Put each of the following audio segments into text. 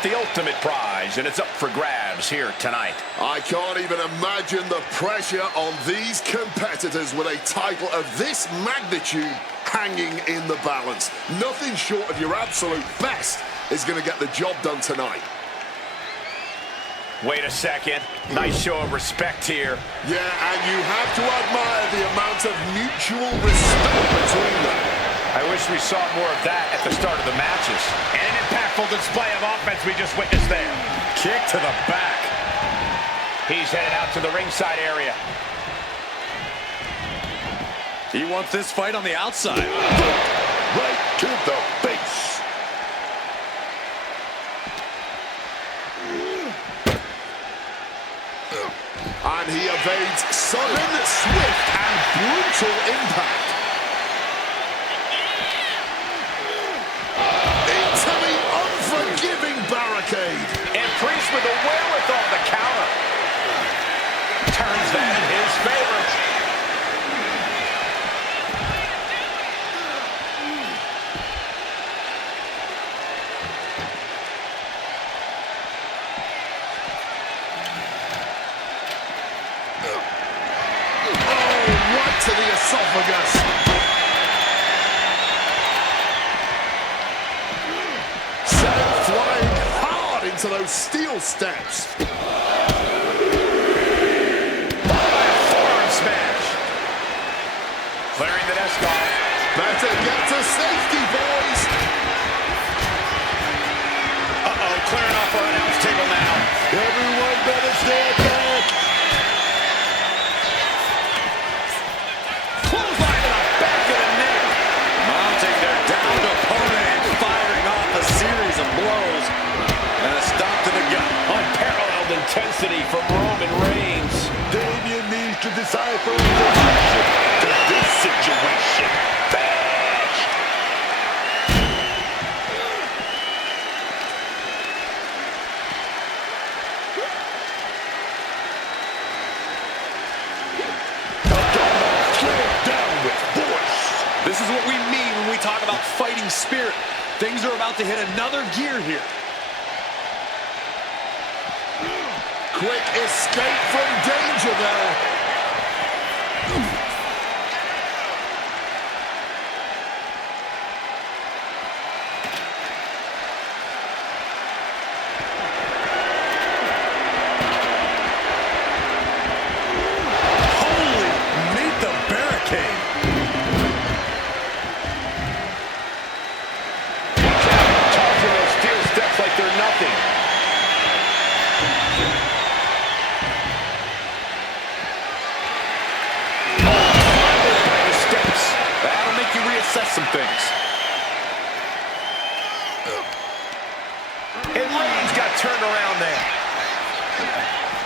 with the ultimate prize, and it's up for grabs here tonight. I can't even imagine the pressure on these competitors with a title of this magnitude hanging in the balance. Nothing short of your absolute best is going to get the job done tonight. Wait a second. Nice show of respect here. Yeah, and you have to admire the amount of mutual respect between them. I wish we saw more of that at the start of the matches. And an impactful display of offense we just witnessed there. Kick to the back. He's headed out to the ringside area. He wants this fight on the outside. Right to the base. And he evades sudden, swift, and brutal impact. Into the unforgiving barricade. And Priest with the wherewithal to counter. Turns that in his favor. To the esophagus. Sent him flying hard into those steel steps. Forearm smash. Clearing the desk off. Better get to safety, boys. Uh-oh, clearing off our announce table now. Everyone better stand back. Blows and a stop to the gut. Unparalleled intensity from Roman Reigns. Damian needs to decipher the solution to this situation. Bash! Down with force. This is what we mean when we talk about fighting spirit. Things are about to hit another gear here. Quick escape from danger there. Holy, meet the barricade. Like they're nothing. The steps. That'll make you reassess some things. And Reigns got turned around there.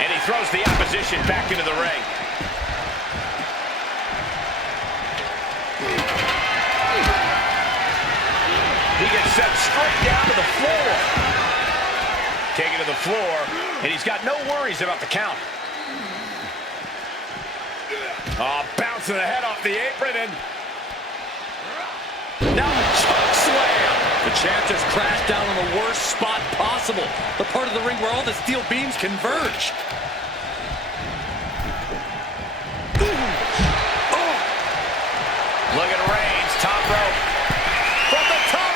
And he throws the opposition back into the ring. He gets set straight down to the floor. Taken to the floor, and he's got no worries about the count. Oh, bouncing the head off the apron, and now the choke slam. The champ just crashed down on the worst spot possible. The part of the ring where all the steel beams converge. Look at Reigns, top rope. From the top.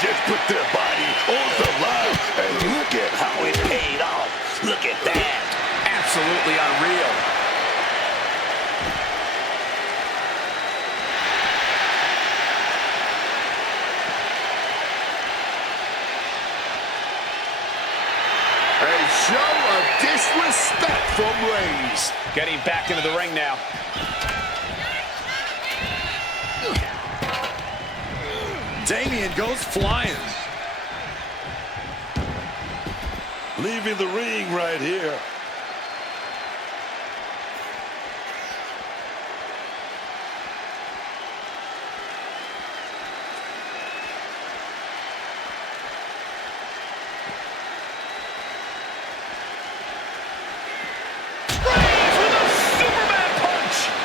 Just put their body on the line, and look at how it paid off. Look at that. Absolutely unreal. A show of disrespect from Reigns. Getting back into the ring now. Damian goes flying. Leaving the ring right here.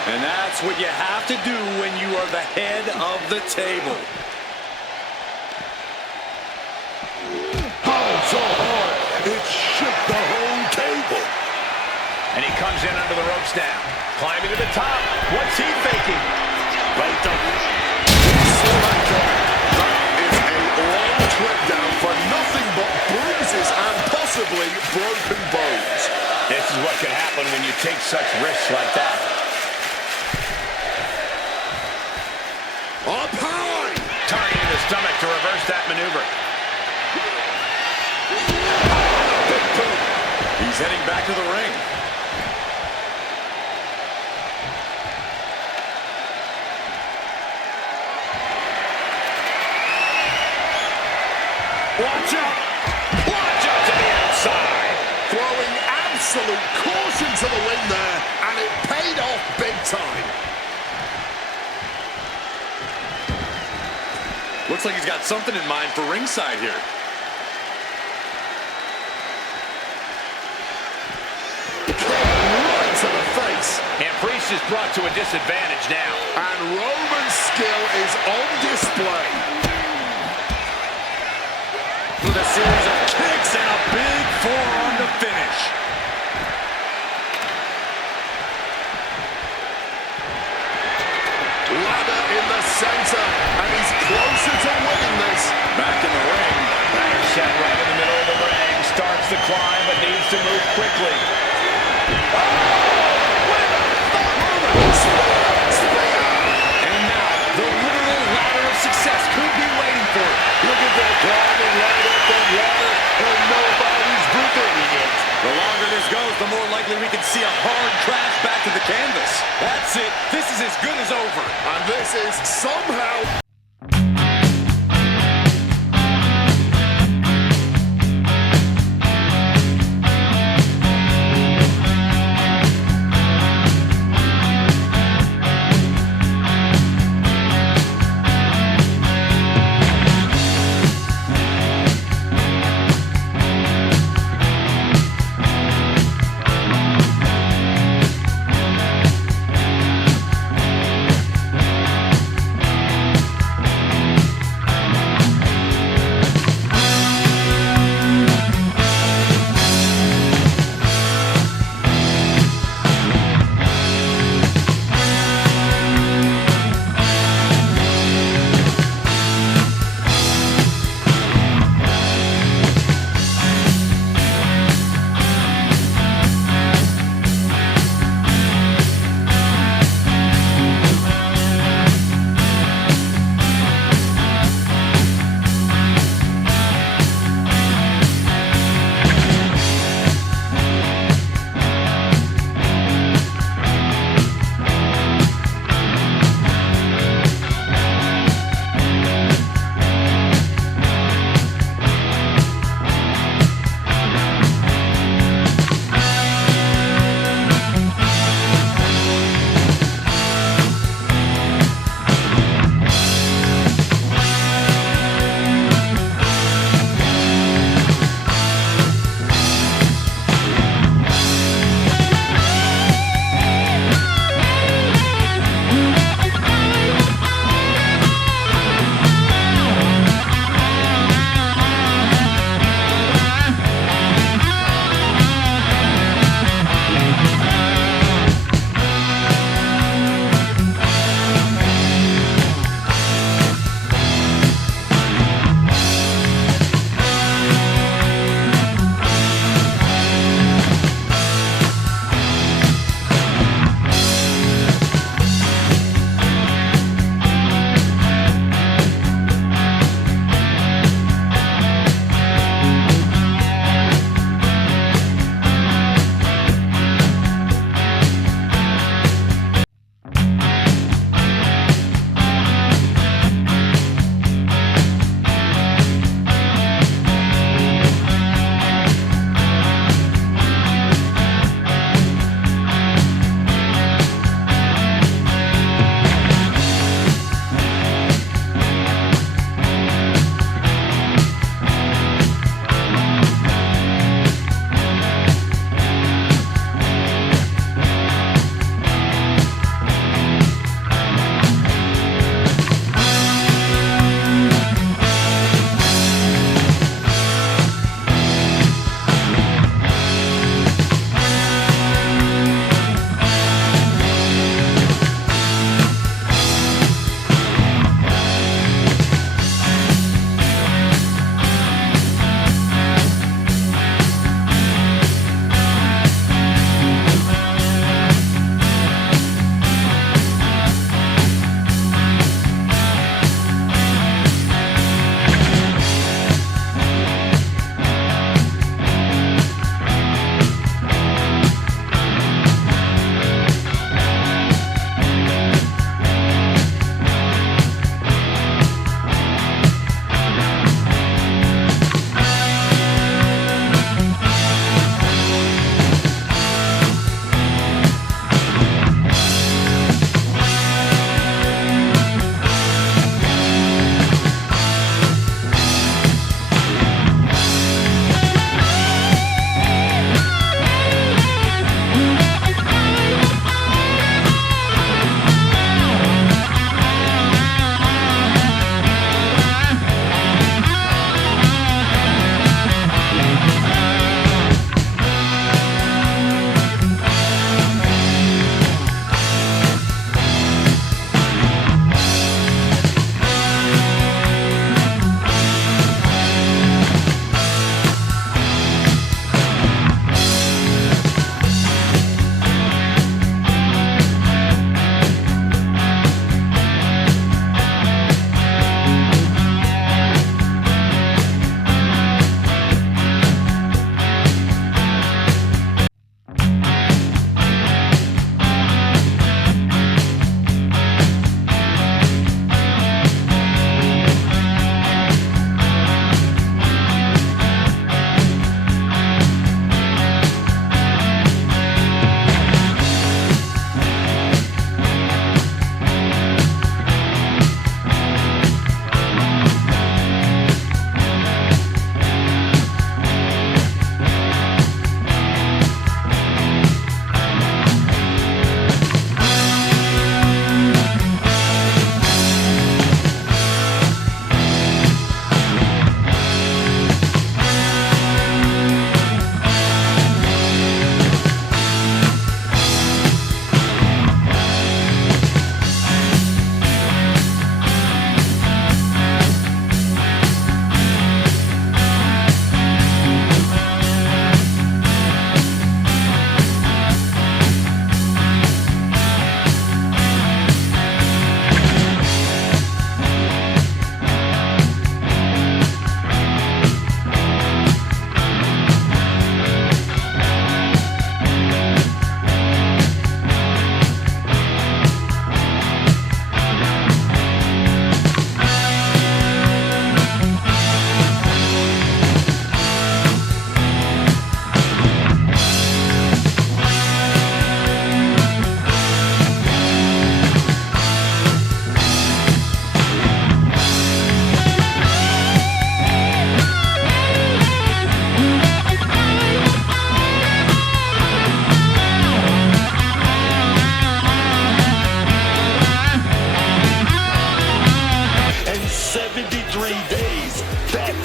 And that's what you have to do when you are the head of the table. in under the ropes now. Climbing to the top. What's he thinking? Right up. That is a long trip down for nothing but bruises and possibly broken bones. This is what can happen when you take such risks like that. Up high! Targeting the stomach to reverse that maneuver. Big boom. He's heading back to the ring. Watch out! Watch out to the outside! Throwing absolute caution to the wind there, and it paid off big time. Looks like he's got something in mind for ringside here. Right to the face. And Priest is brought to a disadvantage now. And Roman's skill is on display. With a series of kicks and a big forearm to finish. Ladder in the center, and he's closer to winning this. Back in the ring. Ladder set right in the middle of the ring. Starts to climb, but needs to move quickly. And now, the literal ladder of success could be waiting for him. Look at that climbing right up that ladder, and nobody's breathing it. The longer this goes, the more likely we can see a hard crash back to the canvas. That's it. This is as good as over. And this is somehow...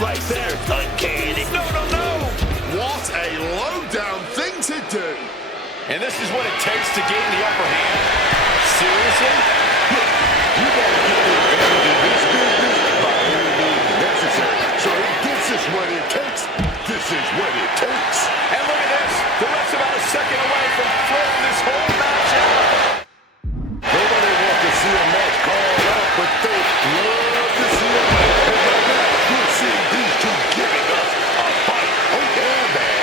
right there. Uncanny. No, no, no. What a low-down thing to do. And this is what it takes to gain the upper hand. Seriously? You gotta get the advantage in this business by any means necessary. So if this is what it takes, this is what it takes. And look at this. The ref's about a second away from throwing this whole match out. Nobody wants to see a match called out, but they love to see a match. And right now, we'll see these two giving us a fight. Oh, yeah, man.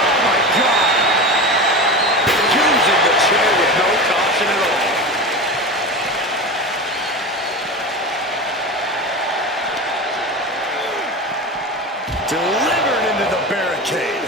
Oh, my God. Using the chair with no caution at all. Delivered into the barricade.